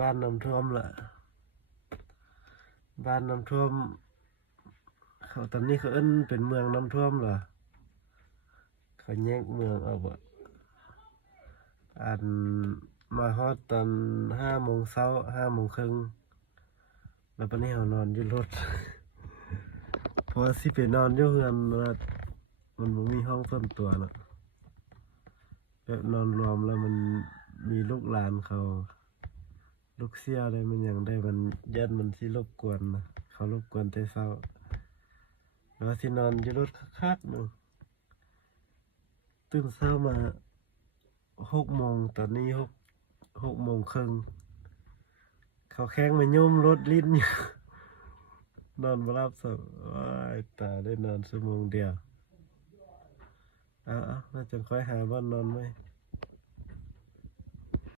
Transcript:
บ้านน้ำท่วมละบ้านน้ำท่วมเขาตอนนี้เขาเอิ้นเป็นเมืองน้ำท่วมเหรอเขาแยกเมืองเอาบ่อันมาฮอดตอน5 โมงเช้า5 โมงครึ่งแล้วปนี้เขานอนอยู่รถ เพราะสิไปนอนอยู่เฮือนมันบ่มีห้องส่วนตัวเนาะแบบนอนรวมแล้วมันมีลูกหลานเขาลูกเสียได้มันอย่างได้มันยันมันสิรบกวนนะเขารบกวนแต่เช้าแล้วสินอนอยู่รถคักๆนึงตื่นเช้ามา6 โมงตอนนี้6 โมงครึ่งเขาแข้งมายุ่มรถลิ้นอยู่ นอนบ่หลับสักว้ายตาได้นอนชั่วโมงเดียวเอาแล้วจะค่อยหาบ้านนอนไหม